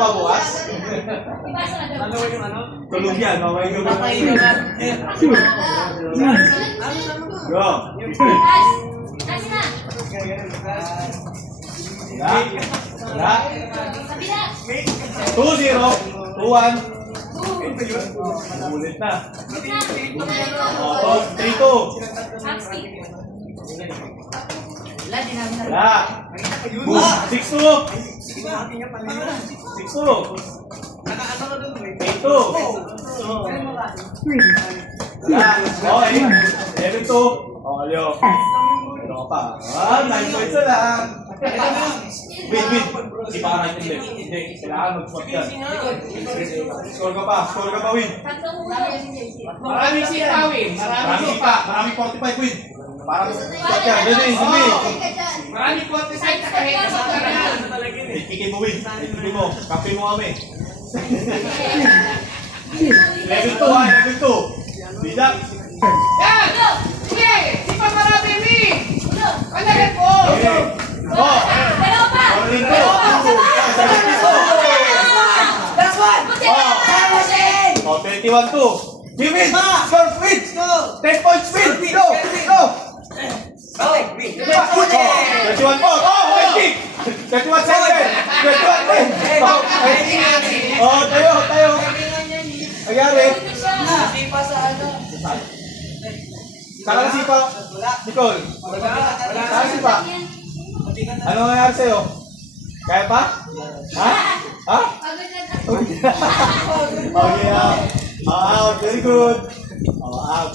Mabukas? Ano yung ano? Tulog yan, mamay ko. Papahinga na. Go! Kasi na. Wala. 2-0. 2-1. Ulit na. Oh, 3-2. Wala. 6-2. 6-2. 8-2. Wala. Okay. 11-2. Oh, alyo. Ano ka pa? Ah, 9 points na lang. Win. Hindi pa ka natin left. Hindi. Kailangan mag-spot ka. Score ka pa, win. Maraming sipa, Win. Maraming sipa. Maraming 45, win. Para mag-spot ka. Dali. Maraming 45 na kahit na sa karangan. Ikikin mo, win. Ikikin mo. Kampi mo kami. Level 2, ha? Level 2. Bidak. Yan! Sige! Sipa marami, Win! Palagay po! Oh! Dalawa pa! Rolling ko. That's one! Oh, 21-2. You win! Score, win! 10 points, win! Go! 21 po! Oh, 20! 21 seconds! 21 Oh, tayo! Nagyari? Sipa sa ano? Saan ka sipa? Nicole? Saan sipa? Ano nangyari sa'yo? Kaya pa? Ha? Oh, yeah. Very good.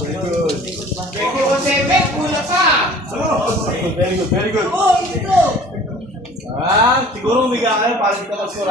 Very good. 21-7, pula pa! Very good. Oh, ito! Siguro umiga ka na para di ka mag-score.